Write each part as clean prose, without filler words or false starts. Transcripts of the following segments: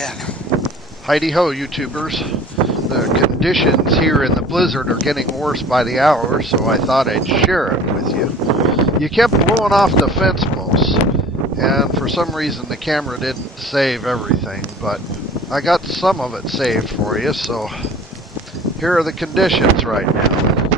again. Heidi ho, YouTubers. The conditions here in the blizzard are getting worse by the hour, so I thought I'd share it with you. You kept blowing off the fence posts, and for some reason the camera didn't save everything, but I got some of it saved for you, so here are the conditions right now.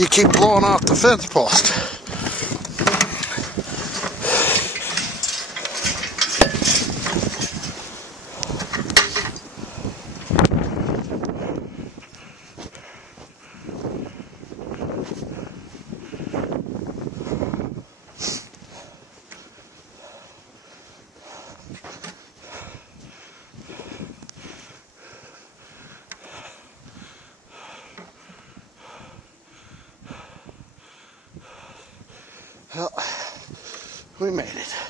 You keep blowing off the fence post. Well, we made it.